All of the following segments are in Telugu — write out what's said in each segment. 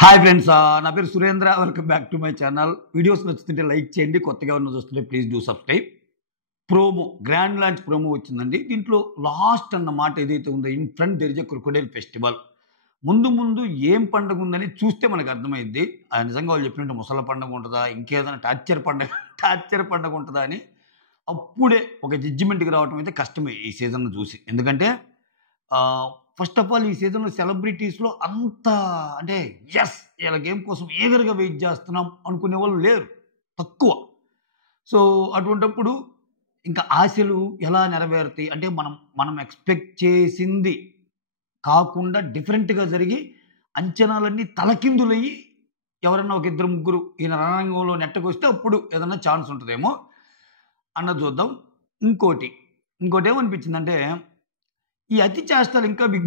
హాయ్ ఫ్రెండ్స్, నా పేరు Surendra. Welcome back to my channel. Videos నచ్చుతుంటే లైక్ చేయండి. కొత్తగా ఉన్న చూస్తుంటే please do subscribe. Promo grand launch promo వచ్చిందండి. దీంట్లో లాస్ట్ అన్న మాట ఏదైతే ఉందో, in front there is a crocodile festival. ముందు ముందు ఏం పండుగ ఉందని చూస్తే మనకు అర్థమైద్ది. నిజంగా వాళ్ళు చెప్పినట్టు ముసల పండుగ ఉంటుందా, ఇంకేదైనా టార్చర్ పండుగ ఉంటుందా అని అప్పుడే ఒక జడ్జిమెంట్కి రావడం అయితే కష్టమే ఈ సీజన్ చూసి. ఎందుకంటే ఫస్ట్ ఆఫ్ ఆల్ ఈ సీజన్లో సెలబ్రిటీస్లో అంత అంటే ఎస్ ఇలా గేమ్ కోసం ఈగర్గా వెయిట్ చేస్తున్నాం అనుకునే వాళ్ళు లేరు, తక్కువ. సో అటువంటప్పుడు ఇంకా ఆశలు ఎలా నెరవేరుతాయి అంటే మనం ఎక్స్పెక్ట్ చేసింది కాకుండా డిఫరెంట్గా జరిగి అంచనాలన్నీ తలకిందులయ్యి ఎవరన్నా ఒక ఇద్దరు ముగ్గురు ఈయన రణరంగంలో నెట్టకొస్తే అప్పుడు ఏదన్నా ఛాన్స్ ఉంటుందేమో అన్నది చూద్దాం. ఇంకోటి ఏమనిపించిందంటే, ఈ అతి చేష్టలు ఇంకా బిగ్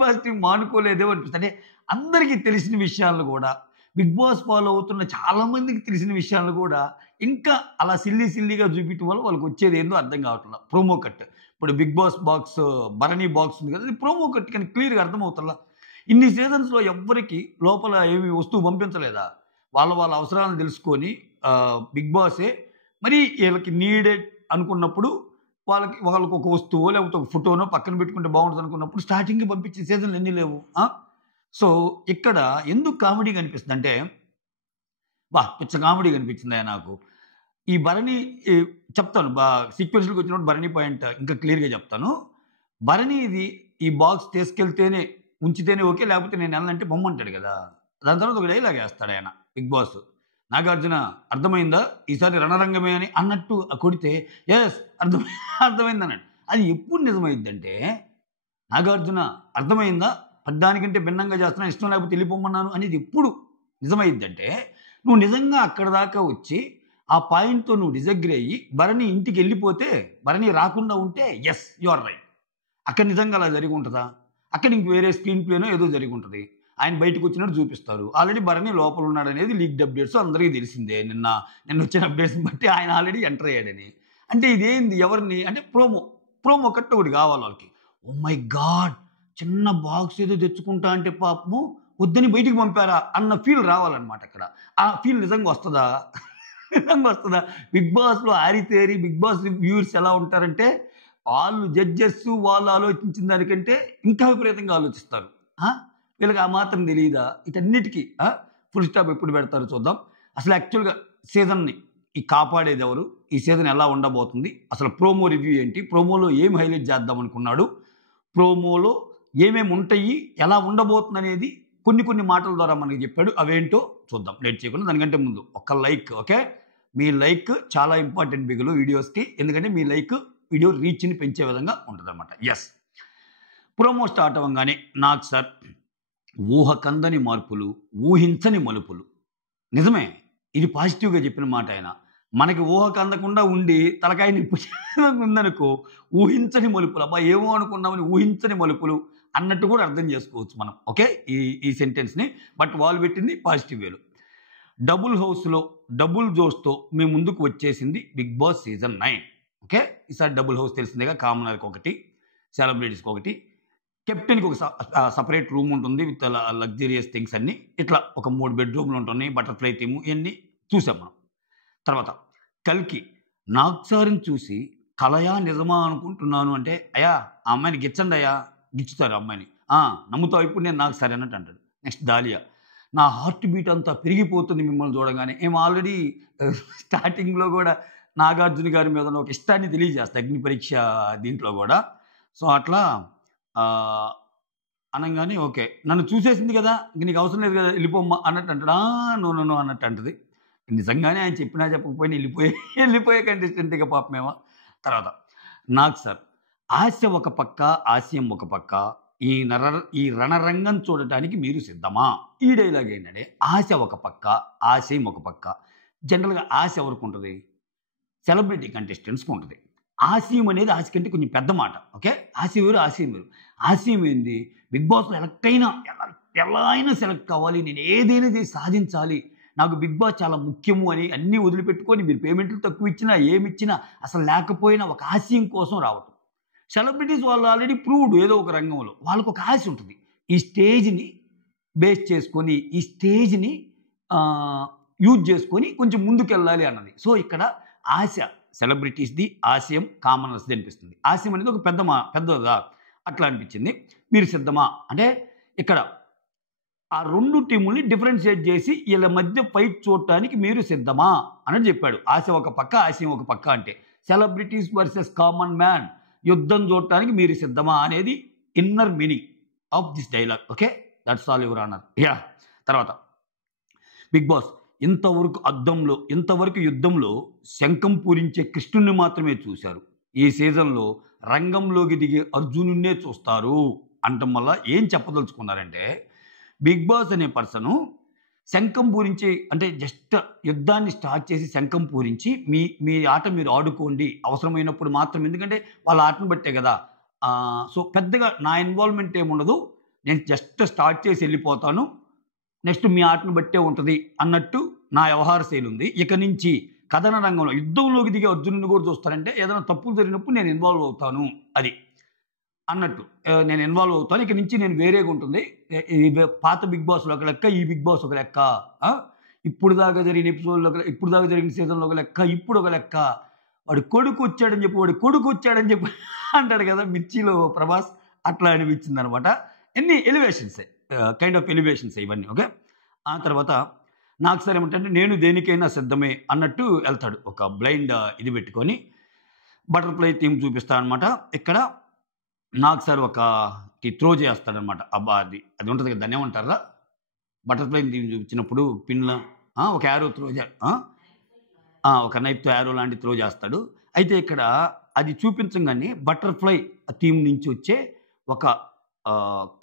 బాస్ టీం మానుకోలేదేమో అనిపిస్తుంది. అంటే అందరికీ తెలిసిన విషయాలను కూడా, బిగ్ బాస్ ఫాలో అవుతున్న చాలామందికి తెలిసిన విషయాలను కూడా ఇంకా అలా సిల్లీగా చూపించడం వల్ల వాళ్ళకి వచ్చేది ఏందో అర్థం కావట్లేదు. ప్రోమో కట్ ఇప్పుడు Bigg Boss box Bharani box ఉంది కదా, ఇది ప్రోమో కట్ కానీ క్లియర్గా అర్థమవుతుందా? ఇన్ని సీజన్స్లో ఎవ్వరికి లోపల ఏమి వస్తువు పంపించలేదా? వాళ్ళ అవసరాలను తెలుసుకొని బిగ్ బాసే మరి వీళ్ళకి నీడెడ్ అనుకున్నప్పుడు వాళ్ళకి ఒక వస్తువో లేకపోతే ఒక ఫోటోనో పక్కన పెట్టుకుంటే బాగుంటుంది అనుకున్నప్పుడు స్టార్టింగ్కి పంపించే సీజన్లు ఎన్ని లేవు. సో ఇక్కడ ఎందుకు కామెడీ కనిపిస్తుంది అంటే, పిచ్చ కామెడీ కనిపించింది నాకు. ఈ భరణి చెప్తాను సీక్వెన్స్కి వచ్చినప్పుడు భరణి పాయింట్ ఇంకా క్లియర్గా చెప్తాను. భరణి ఇది ఈ బాక్స్ తీసుకెళ్తేనే ఉంచితేనే ఓకే, లేకపోతే నేను వెళ్ళనంటే బొమ్మంటాడు కదా. దాని తర్వాత ఒక డైలాగ్ వేస్తాడు ఆయన బిగ్ బాస్, నాగార్జున అర్థమైందా ఈసారి రణరంగమే అని అన్నట్టు కొడితే ఎస్ అర్థమైంది అన్నాడు. అది ఎప్పుడు నిజమైందంటే, నాగార్జున అర్థమైందా పడ్డానికంటే భిన్నంగా చేస్తున్నా, ఇష్టం లేకపోతే వెళ్ళిపోమన్నాను అనేది ఎప్పుడు నిజమైందంటే, నువ్వు నిజంగా అక్కడ దాకా వచ్చి ఆ పాయింట్తో నువ్వు డిజగ్రీ అయ్యి భరణి ఇంటికి వెళ్ళిపోతే, భరణి రాకుండా ఉంటే ఎస్ యు ఆర్ రైట్. అక్కడ నిజంగా అలా జరిగి ఉంటుందా? అక్కడ ఇంక వేరే స్క్రీన్ ప్లేనో ఏదో జరిగి ఉంటుంది. ఆయన బయటకు వచ్చినట్టు చూపిస్తారు. ఆల్రెడీ భరణి లోపల ఉన్నాడు అనేది లీక్డ్ అప్డేట్స్ అందరికీ తెలిసిందే. నిన్న వచ్చిన అప్డేట్స్ని బట్టి ఆయన ఆల్రెడీ ఎంటర్ అయ్యాడని. అంటే ఇదేంది ఎవరిని అంటే ప్రోమో కట్ ఒకటి కావాలి వాళ్ళకి. ఓ మై గాడ్, చిన్న బాక్స్ ఏదో తెచ్చుకుంటా అంటే పాపము వద్దని బయటికి పంపారా అన్న ఫీల్ రావాలన్నమాట. అక్కడ ఆ ఫీల్ నిజంగా వస్తుందా? బిగ్ బాస్లో ఆరితేరి బిగ్ బాస్ వ్యూవర్స్ ఎలా ఉంటారంటే, వాళ్ళు జడ్జెస్ వాళ్ళు ఆలోచించిన దానికంటే ఇంకా విపరీతంగా ఆలోచిస్తారు. వీళ్ళకి ఆ మాత్రం తెలియదా? వీటన్నిటికీ ఫుల్ స్టాప్ ఎప్పుడు పెడతారు చూద్దాం. అసలు యాక్చువల్గా సీజన్ని కాపాడేది ఎవరు, ఈ సీజన్ ఎలా ఉండబోతుంది, అసలు ప్రోమో రివ్యూ ఏంటి, ప్రోమోలో ఏం హైలైట్ చేద్దాం అనుకున్నాడు, ప్రోమోలో ఏమేమి ఉంటాయి, ఎలా ఉండబోతుంది అనేది కొన్ని మాటల ద్వారా మనకి చెప్పాడు. అవేంటో చూద్దాం లేట్ చేయకుండా. దానికంటే ముందు ఒక్క లైక్, ఓకే? మీ లైక్ చాలా ఇంపార్టెంట్ బిగులు వీడియోస్కి, ఎందుకంటే మీ లైక్ వీడియో రీచ్ని పెంచే విధంగా ఉంటుంది అనమాట. ఎస్, ప్రోమో స్టార్ట్ అవ్వగానే నాకు సార్ ఊహకందని మార్పులు, ఊహించని మలుపులు. నిజమే, ఇది పాజిటివ్గా చెప్పిన మాట. ఆయన మనకి ఊహకు అందకుండా ఉండి తలకాయ నిప్పు ఉందనుకో, ఊహించని మలుపులు, అబ్బా ఏమో అనుకున్నామని ఊహించని మలుపులు అన్నట్టు కూడా అర్థం చేసుకోవచ్చు మనం, ఓకే? ఈ సెంటెన్స్ని. బట్ వాళ్ళు పెట్టింది పాజిటివ్ వేలో. డబుల్ హౌస్లో డబుల్ జోష్తో మీ ముందుకు వచ్చేసింది బిగ్ బాస్ సీజన్ 9. ఓకే, ఈసారి డబుల్ హౌస్ తెలిసిందేగా, కామనర్కి ఒకటి, సెలబ్రిటీస్కి ఒకటి, కెప్టెన్కి ఒక సపరేట్ రూమ్ ఉంటుంది విత్ లగ్జరియస్ థింగ్స్ అన్నీ. ఇట్లా ఒక 3 బెడ్రూమ్లు ఉంటున్నాయి, బటర్ఫ్లై థీమ్, ఇవన్నీ చూసాం మనం. తర్వాత కల్కి నాగ్సారిని చూసి కలయా నిజమా అనుకుంటున్నాను అంటే, అయ్యా ఆ అమ్మాయిని గిచ్చండి అయ్యా, గిచ్చుతారు అమ్మాయిని, నమ్ముతావు ఇప్పుడు నేను నాగ్సారి అన్నట్టు అంటాడు. నెక్స్ట్ దాలియా, నా హార్ట్ బీట్ అంతా పెరిగిపోతుంది మిమ్మల్ని చూడగానే. ఆల్రెడీ స్టార్టింగ్లో కూడా నాగార్జున గారి మీద ఒక ఇష్టాన్ని తెలియజేస్తా అగ్ని పరీక్ష దీంట్లో కూడా. సో అట్లా అనగానే ఓకే, నన్ను చూసేసింది కదా, ఇంక నీకు అవసరం లేదు కదా వెళ్ళిపోమ్మా అన్నట్టు అంటాడు. నో అన్నట్టు అంటది. నిజంగానే ఆయన చెప్పినా చెప్పకపోయినా వెళ్ళిపోయే కంటెస్టెంట్ ఇక పాపమేమో. తర్వాత నాకు సార్ ఆశ ఒక పక్క, ఆశయం ఒక పక్క, ఈ రణరంగం చూడటానికి మీరు సిద్ధమా? ఈ డైలాగ్ ఏంటంటే, ఆశ ఒక పక్క, ఆశయం ఒక పక్క. జనరల్గా ఆశ ఎవరికి ఉంటుంది? సెలబ్రిటీ కంటెస్టెంట్స్కి ఉంటుంది. ఆశయం అనేది ఆశ కంటే కొంచెం పెద్ద మాట, ఓకే? ఆశయం వేరు, ఆశయం వేరు. ఆశయం ఏంది? బిగ్ బాస్లో ఎలా అయినా సెలెక్ట్ కావాలి, నేను ఏదైనా చేసి సాధించాలి, నాకు బిగ్ బాస్ చాలా ముఖ్యము అని అన్నీ వదిలిపెట్టుకొని మీరు పేమెంట్లు తక్కువ ఇచ్చినా ఏమిచ్చినా అసలు లేకపోయినా ఒక ఆశయం కోసం రావటం. సెలబ్రిటీస్ వాళ్ళు ఆల్రెడీ ప్రూవ్డ్ ఏదో ఒక రంగంలో, వాళ్ళకు ఒక ఆశ ఉంటుంది. ఈ స్టేజ్ని బేస్ చేసుకొని ఈ స్టేజ్ని యూజ్ చేసుకొని కొంచెం ముందుకెళ్ళాలి అన్నది. సో ఇక్కడ ఆశ సెలబ్రిటీస్ది, ఆశయం కామనర్స్ది అనిపిస్తుంది. ఆశయం అనేది ఒక పెద్దదా అట్లా అనిపించింది. మీరు సిద్ధమా అంటే ఇక్కడ ఆ 2 టీముల్ని డిఫరెన్షియేట్ చేసి వీళ్ళ మధ్య ఫైట్ చూడటానికి మీరు సిద్ధమా అని చెప్పాడు. ఆశ ఒక పక్క, ఆశయం ఒక పక్క. అంటే సెలబ్రిటీస్ వర్సెస్ కామన్ మ్యాన్ యుద్ధం చూడటానికి మీరు సిద్ధమా అనేది inner meaning of this dialogue. Okay, that's all your honour. తర్వాత బిగ్ బాస్ ఇంతవరకు యుద్ధంలో శంఖం పూరించే కృష్ణుణ్ణి మాత్రమే చూశారు. ఈ సీజన్లో రంగంలోకి దిగే అర్జునున్నే చూస్తారు అంటం వల్ల ఏం చెప్పదలుచుకున్నారంటే, బిగ్ బాస్ అనే పర్సను శంఖం పూరించి అంటే జస్ట్ యుద్ధాన్ని స్టార్ట్ చేసి శంఖం పూరించి మీ ఆట మీరు ఆడుకోండి అవసరమైనప్పుడు మాత్రం, ఎందుకంటే వాళ్ళ ఆటను బట్టే కదా. సో పెద్దగా నా ఇన్వాల్వ్మెంట్ ఏముండదు, నేను జస్ట్ స్టార్ట్ చేసి వెళ్ళిపోతాను, నెక్స్ట్ మీ ఆటను బట్టే ఉంటుంది అన్నట్టు నా వ్యవహార శైలి ఉంది. ఇక నుంచి కథన రంగంలో యుద్ధంలోకి దిగే అర్జునుని కూడా చూస్తారంటే ఏదైనా తప్పులు జరిగినప్పుడు నేను ఇన్వాల్వ్ అవుతాను అది అన్నట్టు నేను ఇన్వాల్వ్ అవుతాను. ఇక నుంచి నేను వేరేగా ఉంటుంది. పాత బిగ్ బాస్లో ఒక లెక్క, ఈ బిగ్ బాస్ ఒక లెక్క, ఇప్పుడు దాకా జరిగిన ఎపిసోడ్లో ఇప్పుడు దాకా జరిగిన సీజన్లో ఒక లెక్క, ఇప్పుడు ఒక లెక్క. వాడు కొడుకు వచ్చాడని చెప్పి అంటాడు కదా మిర్చిలో ప్రభాస్, అట్లా అనిపించింది అనమాట. ఎన్ని ఎలివేషన్సే, కైండ్ ఆఫ్ ఎలివేషన్స్ ఇవన్నీ. ఓకే, ఆ తర్వాత నాకు సార్ ఏమంటే నేను దేనికైనా సిద్ధమే అన్నట్టు వెళ్తాడు. ఒక బ్లైండ్ ఇది పెట్టుకొని బటర్ఫ్లై థీమ్ చూపిస్తాడు అనమాట. ఇక్కడ నాకు సార్ ఒక త్రో చేస్తాడనమాట. అబ్బా అది ఉంటుంది కదా, దాన్ని ఏమంటారా, బటర్ఫ్లై థీమ్ చూపించినప్పుడు పిన్ల ఒక యారో త్రో ఒక నైఫ్తో యారో లాంటి త్రో చేస్తాడు. అయితే ఇక్కడ అది చూపించగానే బటర్ఫ్లై థీమ్ నుంచి వచ్చే ఒక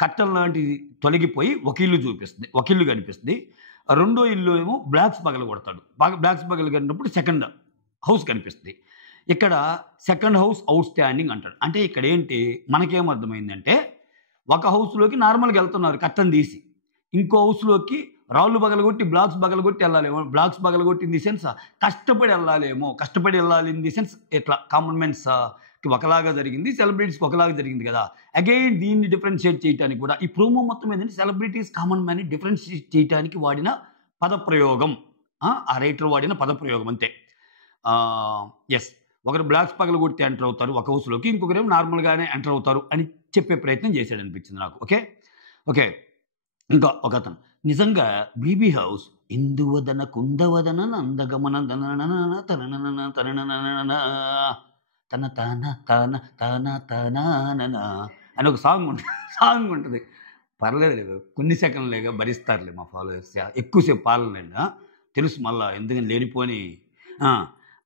కట్టం లాంటిది తొలగిపోయి ఒక ఇల్లు కనిపిస్తుంది. రెండో ఇల్లు ఏమో బ్లాక్స్ పగలు కొడతాడు. బ్లాక్స్ పగలు కొట్టినప్పుడు సెకండ్ హౌస్ కనిపిస్తుంది. ఇక్కడ సెకండ్ హౌస్ అవుట్ స్టాండింగ్ అంటాడు. అంటే ఇక్కడ ఏంటి మనకేమర్థమైందంటే, ఒక హౌస్లోకి నార్మల్గా వెళ్తున్నారు కట్టం తీసి, ఇంకో హౌస్లోకి రాళ్ళు పగలగొట్టి బ్లాక్స్ పగలగొట్టి వెళ్ళాలేమో. బ్లాక్స్ పగలగొట్టి ఇన్ ది సెన్స్ కష్టపడి వెళ్ళాలి ఇన్ ది సెన్స్ ఇట్లా కామన్ మ్యాన్స్ ఒకలాగా జరిగింది, సెలబ్రిటీస్కి ఒకలాగా జరిగింది కదా. అగైన్ దీన్ని డిఫరెన్షియేట్ చేయడానికి కూడా ఈ ప్రోమో మొత్తం ఏంటంటే సెలబ్రిటీస్ కామన్ మ్యాన్ని డిఫరెన్షియేట్ చేయడానికి వాడిన పదప్రయోగం, ఆ రైటర్ వాడిన పదప్రయోగం అంతే. ఎస్, ఒకరు బ్లాక్స్ పగలు కొట్టి ఎంటర్ అవుతారు ఒక హౌస్లోకి, ఇంకొకరేమో నార్మల్గానే ఎంటర్ అవుతారు అని చెప్పే ప్రయత్నం చేశాడు అనిపించింది నాకు. ఓకే, ఇంకా ఒక అతను నిజంగా బీబీ హౌస్ ఇందువదన కుందవదన నందగమన తన తాన తాన తాన తాన అని ఒక సాంగ్ ఉంటుంది. పర్లేదు, కొన్ని సెకండ్లేగా భరిస్తారులే మా ఫాలోవర్స్, ఎక్కువసేపు పాలలేండి తెలుసు, మళ్ళీ ఎందుకని లేనిపోని.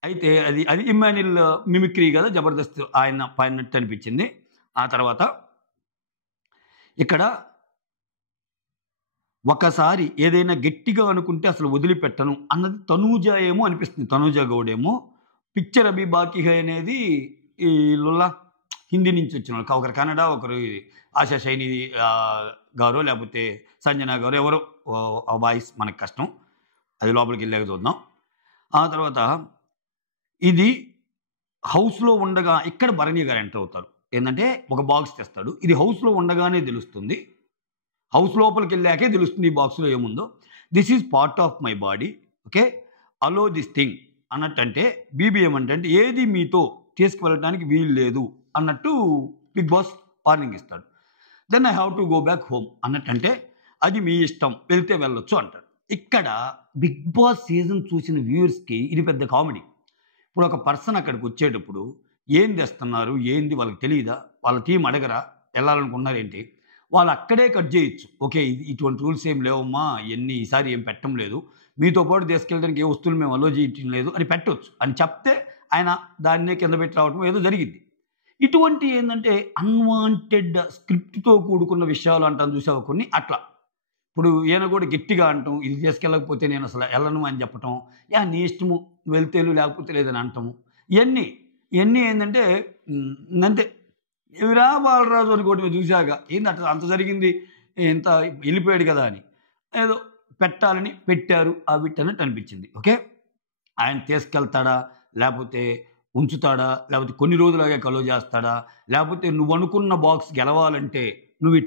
అయితే అది ఇమ్మాన్యుల్ మిమిక్రీ కదా, జబర్దస్త్ ఆయన పాడినట్టు అనిపించింది. ఆ తర్వాత ఇక్కడ ఒకసారి ఏదైనా గట్టిగా అనుకుంటే అసలు వదిలిపెట్టను అన్నది తనూజా ఏమో అనిపిస్తుంది. తనూజా గౌడేమో పిక్చర్ అభి బాకీ హై అనేది ఈ లుల్లా హిందీ నుంచి వచ్చిన వాళ్ళు, ఒకరు కన్నడ, ఒకరు ఆశా శైని గారో లేకపోతే సంజన గారు, ఎవరో ఆ వాయిస్ మనకు కష్టం, అది లోపలికి వెళ్ళాక చూద్దాం. ఆ తర్వాత ఇది హౌస్లో ఉండగా ఇక్కడ భరణి గారు ఎంటర్ అవుతారు. ఏంటంటే ఒక బాక్స్ తెస్తాడు, ఇది హౌస్లో ఉండగానే తెలుస్తుంది, హౌస్ లోపలికి వెళ్ళాకే తెలుస్తుంది ఈ బాక్స్లో ఏముందో. This is part of my body, okay, allow this thing అన్నట్టు. అంటే బీబీ ఏమంటే ఏది మీతో తీసుకువెళ్ళడానికి వీలు లేదు అన్నట్టు బిగ్ బాస్ వార్నింగ్ ఇస్తాడు. Then I have to go back home అన్నట్టు. అంటే అది మీ ఇష్టం, వెళ్తే వెళ్ళొచ్చు అంటాడు. ఇక్కడ బిగ్ బాస్ సీజన్ చూసిన వ్యూవర్స్కి ఇది పెద్ద కామెడీ. ఇప్పుడు ఒక పర్సన్ అక్కడికి వచ్చేటప్పుడు ఏం తెస్తున్నారు ఏంది వాళ్ళకి తెలియదా, వాళ్ళ టీం అడగరా, వెళ్ళాలనుకున్నారేంటి, వాళ్ళు అక్కడే కట్ చేయొచ్చు. ఓకే, ఇటువంటి రూల్స్ ఏం లేవమ్మా, ఈసారి ఏం పెట్టడం లేదు, మీతో పాటు తీసుకెళ్ళడానికి ఏ వస్తువులు మేము అలో చేయటం లేదు అని పెట్టవచ్చు అని చెప్తే ఆయన దాన్నే కింద పెట్టి రావడం ఏదో జరిగింది. ఇటువంటి ఏంటంటే అన్వాంటెడ్ స్క్రిప్ట్తో కూడుకున్న విషయాలు అంటాను చూసావు కొన్ని, అట్లా. ఇప్పుడు ఈయన కూడా గట్టిగా అంటాం, ఇది తీసుకెళ్ళకపోతే నేను అసలు వెళ్ళను అని చెప్పటం, నీ ఇష్టము వెళ్తేలు లేకపోతే లేదని అంటాము, ఇవన్నీ ఏంటంటే అంతే. ఎవరా బాలరాజు అనుకోవటం చూశాక ఏంది అట్లా అంత జరిగింది, ఇంత వెళ్ళిపోయాడు కదా అని ఏదో పెట్టాలని పెట్టారు ఆ బిట్ అన్నట్టు అనిపించింది. ఓకే, ఆయన తీసుకెళ్తాడా లేకపోతే ఉంచుతాడా, లేకపోతే కొన్ని రోజులాగే కలో చేస్తాడా, లేకపోతే నువ్వు అనుకున్న బాక్స్ గెలవాలంటే నువ్వు ఈ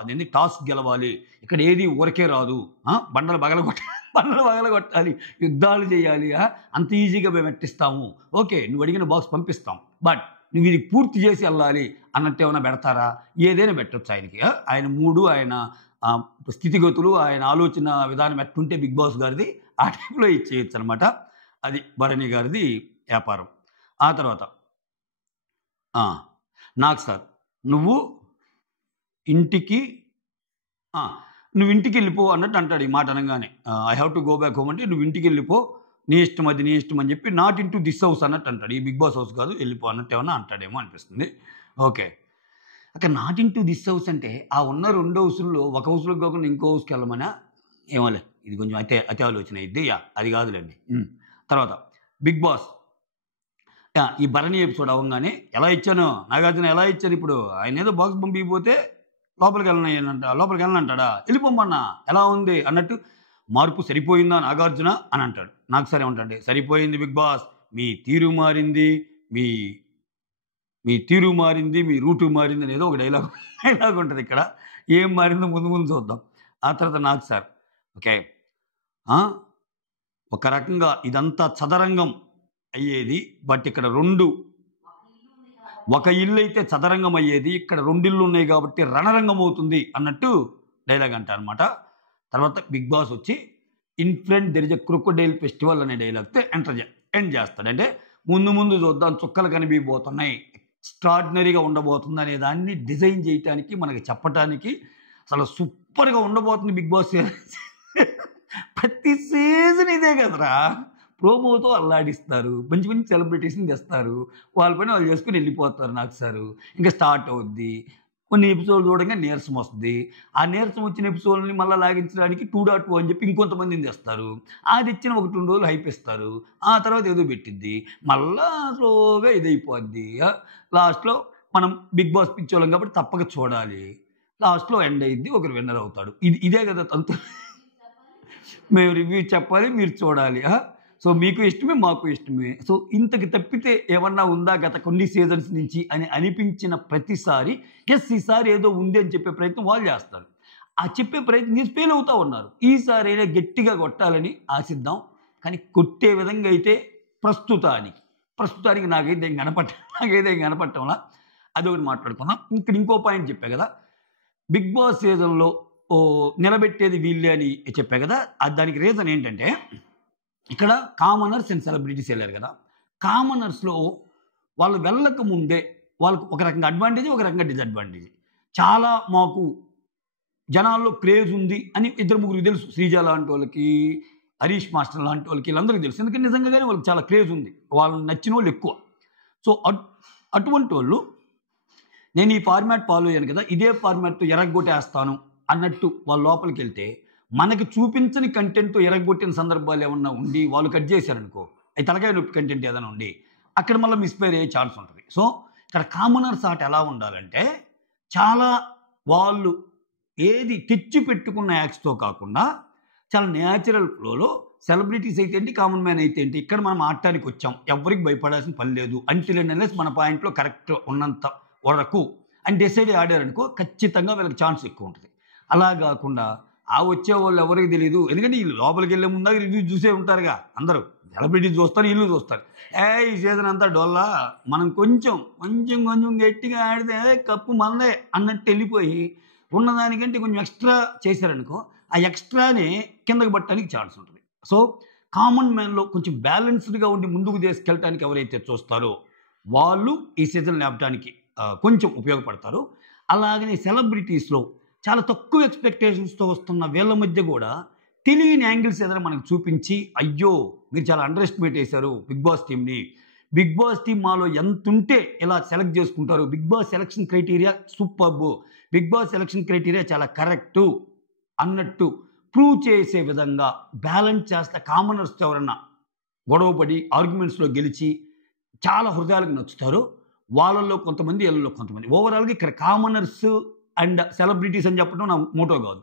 అదేంటి టాస్క్ గెలవాలి, ఇక్కడ ఏది ఊరకే రాదు, బండలు పగలగొట్టాలి, యుద్ధాలు చేయాలి, అంత ఈజీగా మేము ఎట్టిస్తాము, ఓకే నువ్వు అడిగిన బాక్స్ పంపిస్తాం, బట్ నువ్వు ఇది పూర్తి చేసి వెళ్ళాలి అన్నట్టు ఏమైనా పెడతారా? ఏదైనా పెట్టచ్చు ఆయనకి. ఆయన మూడు, ఆయన స్థితిగతులు, ఆయన ఆలోచన విధానం ఎట్టుంటే బిగ్ బాస్ గారిది ఆ టైప్లో ఇచ్చేయచ్చు అనమాట. అది భరణి గారిది వ్యాపారం. ఆ తర్వాత నాకు సార్ నువ్వు ఇంటికి వెళ్ళిపో అన్నట్టు అంటాడు. ఈ మాట అనగానే I have to go back home అంటే నువ్వు ఇంటికి వెళ్ళిపో, నీ ఇష్టం అది, నీ ఇష్టం అని చెప్పి not in to this house అన్నట్టు అంటాడు. ఈ బిగ్ బాస్ హౌస్ కాదు, వెళ్ళిపో అన్నట్టు ఏమన్నా అంటాడేమో అనిపిస్తుంది. ఓకే, అక్కడ not in to this house అంటే ఆ ఉన్న 2 హౌసుల్లో ఒక హౌస్లోకి కాకుండా ఇంకో హౌస్కి వెళ్ళమనా ఏమోలే, ఇది కొంచెం అతి ఆలోచన అయింది. అది కాదులేండి. తర్వాత బిగ్ బాస్ ఈ భరణి ఎపిసోడ్ అవ్వగానే ఎలా ఇచ్చాను నాగార్జున, ఎలా ఇచ్చాను, ఇప్పుడు ఆయన ఏదో బాక్స్ పంపిపోతే లోపలికి వెళ్ళనంటాడా, వెళ్ళిపోమ్మన్నా ఎలా ఉంది అన్నట్టు, మార్పు సరిపోయిందా నాగార్జున అని అంటాడు. నాకు సరే ఉంటాండి, సరిపోయింది బిగ్ బాస్, మీ తీరు మారింది, మీ తీరు మారింది, మీ రూటు మారింది అనేది ఒక డైలాగ్ ఉంటుంది ఇక్కడ. ఏం మారిందో ముందు చూద్దాం. ఆ తర్వాత నాకు సార్ ఓకే, ఒక రకంగా ఇదంతా చదరంగం అయ్యేది, బట్ ఇక్కడ ఒక ఇల్లు అయితే చదరంగం అయ్యేది, ఇక్కడ 2 ఇళ్ళు ఉన్నాయి కాబట్టి రణరంగం అవుతుంది అన్నట్టు డైలాగ్ అంటారు అనమాట. తర్వాత బిగ్ బాస్ వచ్చి in front there is a crocodile festival అనే డైలాగ్తో ఎండ్ చేస్తాడు. అంటే ముందు చూద్దాం, చుక్కలు కనిపిపోతున్నాయి, ఎక్స్ట్రాడినరీగా ఉండబోతుంది అనే దాన్ని డిజైన్ చేయటానికి, మనకి చెప్పటానికి అసలు సూపర్గా ఉండబోతుంది బిగ్ బాస్. ప్రతి సీజన్ ఇదే కదరా, ప్రోమోతో అల్లాడిస్తారు, మంచి సెలబ్రిటీస్ని తెస్తారు, వాళ్ళ పైన వాళ్ళు చేసుకుని వెళ్ళిపోతారు. నాకు సారు ఇంకా స్టార్ట్ అవుద్ది, కొన్ని ఎపిసోడ్ చూడగా నీరసం వస్తుంది, ఆ నీరసం వచ్చిన ఎపిసోడ్ని మళ్ళీ లాగించడానికి 2.2 అని చెప్పి ఇంకొంతమందిని తెస్తారు, అది ఇచ్చిన 1-2 రోజులు హైప్ ఇస్తారు, ఆ తర్వాత ఏదో పెట్టిద్ది, మళ్ళా స్లోగా ఇదైపోద్ది. లాస్ట్లో మనం బిగ్ బాస్ పిచ్చోళ్ళం కాబట్టి తప్పక చూడాలి, లాస్ట్లో ఎండ్ అయ్యిద్ది, ఒకరు విన్నర్ అవుతాడు. ఇదే కదా తంతు. మేము రివ్యూ చెప్పాలి, మీరు చూడాలి. సో మీకు ఇష్టమే, మాకు ఇష్టమే. సో ఇంతకు తప్పితే ఏమన్నా ఉందా గత కొన్ని సీజన్స్ నుంచి అని అనిపించిన ప్రతిసారి ఈసారి ఏదో ఉంది అని చెప్పే ప్రయత్నం వాళ్ళు చేస్తారు. ఆ చెప్పే ప్రయత్నం చేసి ఫెయిల్ అవుతూ ఉన్నారు. ఈసారి అయినా గట్టిగా కొట్టాలని ఆశిద్దాం, కానీ కొట్టే విధంగా అయితే ప్రస్తుతానికి నాకైతే ఏం కనపట్టంలా. అదొకటి మాట్లాడుకుందాం. ఇక్కడ ఇంకో పాయింట్ చెప్పా కదా, బిగ్ బాస్ సీజన్లో నిలబెట్టేది వీళ్ళే అని చెప్పా కదా, దానికి రీజన్ ఏంటంటే ఇక్కడ కామనర్స్ అండ్ సెలబ్రిటీస్ వెళ్ళారు కదా, కామనర్స్లో వాళ్ళు వెళ్ళక ముందే వాళ్ళకు ఒక రకంగా అడ్వాంటేజ్, ఒక రకంగా డిసడ్వాంటేజ్. చాలా మాకు జనాల్లో క్రేజ్ ఉంది అని 2-3 తెలుసు, శ్రీజ లాంటి వాళ్ళకి, హరీష్ మాస్టర్ లాంటి వాళ్ళకి, వీళ్ళందరికీ తెలుసు, ఎందుకంటే నిజంగానే వాళ్ళకి చాలా క్రేజ్ ఉంది, వాళ్ళని నచ్చిన వాళ్ళు ఎక్కువ. సో అటువంటి వాళ్ళు నేను ఈ ఫార్మాట్ ఫాలో అయ్యాను కదా, ఇదే ఫార్మాట్తో ఎరగొట్టేస్తాను అన్నట్టు వాళ్ళ లోపలికి వెళ్తే, మనకి చూపించని కంటెంట్తో ఎరగొట్టిన సందర్భాలు ఏమన్నా ఉండి వాళ్ళు కట్ చేశారనుకో, అది తలకాయ నొప్పి కంటెంట్ ఏదైనా ఉండి అక్కడ మళ్ళీ మిస్ఫైర్ అయ్యే ఛాన్స్ ఉంటుంది. సో ఇక్కడ కామనర్స్ ఆట ఎలా ఉండాలంటే, చాలా వాళ్ళు ఏది తెచ్చి పెట్టుకున్న యాక్స్తో కాకుండా చాలా న్యాచురల్ ఫ్లోలో, సెలబ్రిటీస్ అయితే ఏంటి, కామన్ మ్యాన్ అయితే ఏంటి, ఇక్కడ మనం ఆడటానికి వచ్చాం, ఎవరికి భయపడాల్సిన పని లేదు, అంటిల్ అండ్ అన్లెస్ మన పాయింట్లో కరెక్ట్ ఉన్నంత వరకు అని డిసైడ్ ఆడారనుకో, ఖచ్చితంగా వీళ్ళకి ఛాన్స్ ఎక్కువ ఉంటుంది. అలా కాకుండా వచ్చే వాళ్ళు ఎవరికి తెలియదు, ఎందుకంటే వీళ్ళు లోపలికి వెళ్ళే ముందా రివ్యూ చూసే ఉంటారుగా, అందరూ సెలబ్రిటీస్ చూస్తారు, వీళ్ళు చూస్తారు, ఈ సీజన్ అంతా డొల్లా, మనం కొంచెం గట్టిగా ఆడితే కప్పు మందే అన్నట్టు వెళ్ళిపోయి ఉన్నదానికంటే కొంచెం ఎక్స్ట్రా చేశారనుకో, ఆ ఎక్స్ట్రానే కిందకి పట్టడానికి ఛాన్స్ ఉంటుంది. సో కామన్ మ్యాన్లో కొంచెం బ్యాలెన్స్డ్గా ఉండి ముందుకు తీసుకెళ్ళటానికి ఎవరైతే చూస్తారో వాళ్ళు ఈ సీజన్ లేపడానికి కొంచెం ఉపయోగపడతారు. అలాగనే సెలబ్రిటీస్లో చాలా తక్కువ ఎక్స్పెక్టేషన్స్తో వస్తున్న వీళ్ళ మధ్య కూడా తెలియని యాంగిల్స్ ఏదైనా మనకు చూపించి, అయ్యో మీరు చాలా అండర్ ఎస్టిమేట్ చేశారు బిగ్ బాస్ టీమ్ని, బిగ్ బాస్ టీమ్ మాలో ఎంత ఉంటే ఇలా సెలెక్ట్ చేసుకుంటారు, Bigg Boss selection criteria superb, Bigg Boss selection criteria చాలా కరెక్టు అన్నట్టు ప్రూవ్ చేసే విధంగా బ్యాలెన్స్ చేస్తే కామనర్స్ ఎవరన్నా గొడవపడి ఆర్గ్యుమెంట్స్లో గెలిచి చాలా హృదయాలకు నచ్చుతారు, వాళ్ళల్లో కొంతమంది, వీళ్ళలో కొంతమంది. ఓవరాల్గా ఇక్కడ కామనర్స్ అండ్ సెలబ్రిటీస్ అని చెప్పడం నా మోటో కాదు.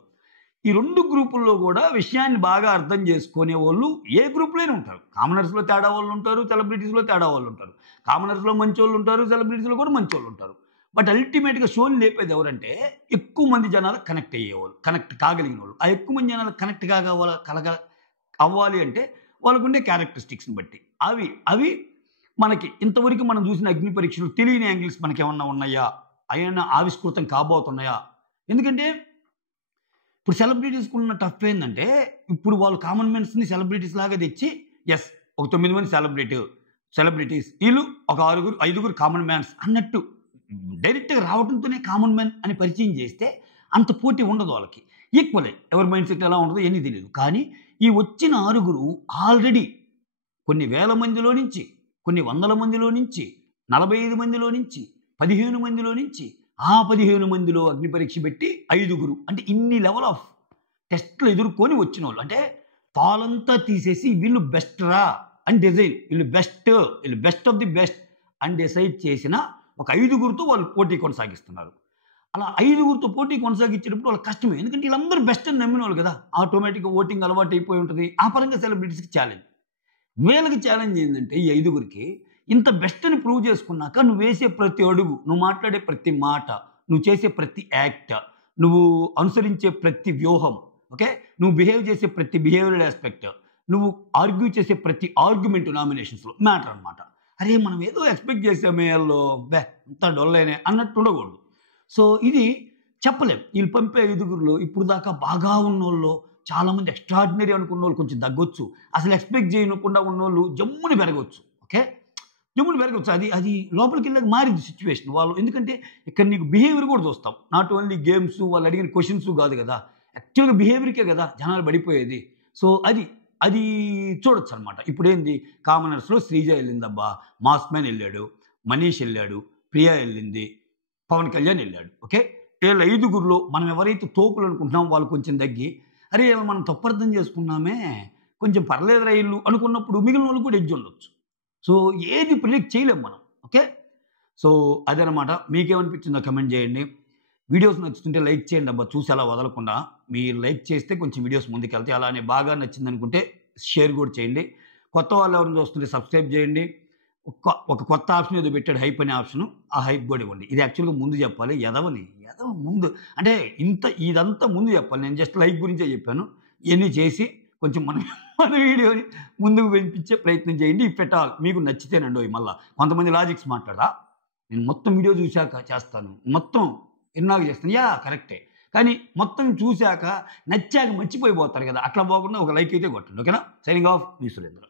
ఈ 2 గ్రూపుల్లో కూడా విషయాన్ని బాగా అర్థం చేసుకునే వాళ్ళు ఏ గ్రూప్లోనే ఉంటారు. కామనర్స్లో తేడా వాళ్ళు ఉంటారు, సెలబ్రిటీస్లో తేడా వాళ్ళు ఉంటారు. కామనర్స్లో మంచి వాళ్ళు ఉంటారు, సెలబ్రిటీస్లో కూడా మంచి వాళ్ళు ఉంటారు. బట్ అల్టిమేట్గా షోని లేపేది ఎవరంటే ఎక్కువ మంది జనాలు కనెక్ట్ అయ్యేవాళ్ళు, కనెక్ట్ కాగలిగిన వాళ్ళు. ఆ ఎక్కువ మంది జనాలు కనెక్ట్ అవ్వాలి అంటే వాళ్ళకు ఉండే క్యారెక్టరిస్టిక్స్ని బట్టి అవి మనకి ఇంతవరకు మనం చూసిన అగ్ని పరీక్షలు తెలియని యాంగిల్స్ మనకి ఏమన్నా ఉన్నాయా, అయినా ఆవిష్కృతం కాబోతున్నాయా? ఎందుకంటే ఇప్పుడు సెలబ్రిటీస్కి ఉన్న టఫ్ ఏంటంటే ఇప్పుడు వాళ్ళు కామన్ మెన్స్ని సెలబ్రిటీస్ లాగా తెచ్చి ఒక 9 మంది సెలబ్రిటీస్ వీళ్ళు ఒక 5 కామన్ మ్యాన్స్ అన్నట్టు డైరెక్ట్గా రావడంతోనే కామన్ మ్యాన్ అని పరిచయం చేస్తే అంత పోటీ ఉండదు వాళ్ళకి. ఈక్వలే ఎవరి మైండ్ సెట్ ఎలా ఉంటుందో ఏమీ తెలియదు. కానీ ఈ వచ్చిన 6 ఆల్రెడీ కొన్ని వేల మందిలో నుంచి, కొన్ని వందల మందిలో నుంచి, 45 మందిలో నుంచి, 15 మందిలో నుంచి, ఆ 15 మందిలో అగ్ని పరీక్ష పెట్టి 5 అంటే ఇన్ని లెవెల్ ఆఫ్ టెస్ట్లు ఎదుర్కొని వచ్చిన వాళ్ళు. అంటే పాలంతా తీసేసి వీళ్ళు బెస్ట్ రా అని డిజైన్, వీళ్ళు బెస్ట్ ఆఫ్ ది బెస్ట్ అని డిసైడ్ చేసిన ఒక 5 వాళ్ళు పోటీ కొనసాగిస్తున్నారు. అలా 5 పోటీ కొనసాగించేటప్పుడు వాళ్ళకి కష్టమే. ఎందుకంటే వీళ్ళందరూ బెస్ట్ అని నమ్మిన వాళ్ళు కదా. ఆటోమేటిక్గా ఓటింగ్ అలవాటు అయిపోయి ఉంటుంది. ఆ పరంగా సెలబ్రిటీస్కి ఛాలెంజ్. వీళ్ళకి ఛాలెంజ్ ఏంటంటే ఈ 5 ఇంత బెస్ట్ అని ప్రూవ్ చేసుకున్నాక నువ్వు వేసే ప్రతి అడుగు, నువ్వు మాట్లాడే ప్రతి మాట, నువ్వు చేసే ప్రతి యాక్ట్, నువ్వు అనుసరించే ప్రతి వ్యూహం, ఓకే, నువ్వు బిహేవ్ చేసే ప్రతి బిహేవియరల్ ఆస్పెక్ట్, నువ్వు ఆర్గ్యూ చేసే ప్రతి ఆర్గ్యుమెంట్ నామినేషన్స్లో మ్యాటర్ అనమాట. అరే మనం ఏదో ఎక్స్పెక్ట్ చేసామే వాళ్ళు అంత డొల్లైనే అన్నట్టు ఉండకూడదు. సో ఇది చెప్పలేం. వీళ్ళు పంపే 5 ఇప్పుడు దాకా బాగా ఉన్నోళ్ళు, చాలామంది ఎక్స్ట్రాడినరీ అనుకున్న వాళ్ళు కొంచెం తగ్గొచ్చు, అసలు ఎక్స్పెక్ట్ చేయకుండా ఉన్నోళ్ళు జమ్ముని పెరగవచ్చు. ఓకే, జమ్ముని పెరగవచ్చు. అది లోపలికి వెళ్ళాక మారింది సిచ్యువేషన్ వాళ్ళు. ఎందుకంటే ఇక్కడ నీకు బిహేవియర్ కూడా చూస్తాం, నాట్ ఓన్లీ గేమ్స్, వాళ్ళు అడిగిన క్వశ్చన్స్ కాదు కదా, యాక్చువల్గా బిహేవియర్కే కదా జనాలు పడిపోయేది. సో అది చూడొచ్చు అనమాట. ఇప్పుడు ఏంది, కామనర్స్లో శ్రీజ వెళ్ళిందబ్బా, మాస్ మ్యాన్ వెళ్ళాడు, మనీష్ వెళ్ళాడు, ప్రియా వెళ్ళింది, పవన్ కళ్యాణ్ వెళ్ళాడు. ఓకే, వీళ్ళ 5 మనం ఎవరైతే తోపులు అనుకుంటున్నామో వాళ్ళు కొంచెం తగ్గి, అరే వీళ్ళు మనం తప్పర్థం చేసుకున్నామే, కొంచెం పర్లేదు రైళ్ళు అనుకున్నప్పుడు మిగిలిన వాళ్ళు కూడా ఎడ్జ్ ఉండొచ్చు. సో ఏది ప్రిడిక్ట్ చేయలేం మనం. ఓకే, సో అదనమాట. మీకేమనిపించిందో కమెంట్ చేయండి. వీడియోస్ నచ్చుతుంటే లైక్ చేయండి అబ్బా, చూసి అలా వదలకుండా. మీరు లైక్ చేస్తే కొంచెం వీడియోస్ ముందుకెళ్తాయి. అలానే బాగా నచ్చింది అనుకుంటే షేర్ కూడా చేయండి. కొత్త వాళ్ళు ఎవరైనా చూస్తుంటే సబ్స్క్రైబ్ చేయండి. ఒక కొత్త ఆప్షన్ ఏదో పెట్టాడు, హైప్ అనే ఆప్షన్, ఆ హైప్ కూడా ఇవ్వండి. ఇది యాక్చువల్గా ముందు చెప్పాలి, ఎదవ ముందు అంటే ఇదంతా ముందు చెప్పాలి. నేను జస్ట్ లైక్ గురించే చెప్పాను. ఇవన్నీ చేసి కొంచెం మన వీడియోని ముందుకు వినిపించే ప్రయత్నం చేయండి. ఇఫ్ ఎట్ ఆల్ మీకు నచ్చితేనండి. మళ్ళీ కొంతమంది లాజిక్స్ మాట్లాడా, నేను మొత్తం వీడియో చూశాక చేస్తాను, మొత్తం విన్నాక చేస్తాను, కరెక్టే, కానీ మొత్తం చూశాక నచ్చాక మర్చిపోయిపోతారు కదా, అట్లా పోకుండా ఒక లైక్ అయితే కొట్టండి. ఓకేనా? సైనింగ్ ఆఫ్, మీ సురేంద్ర.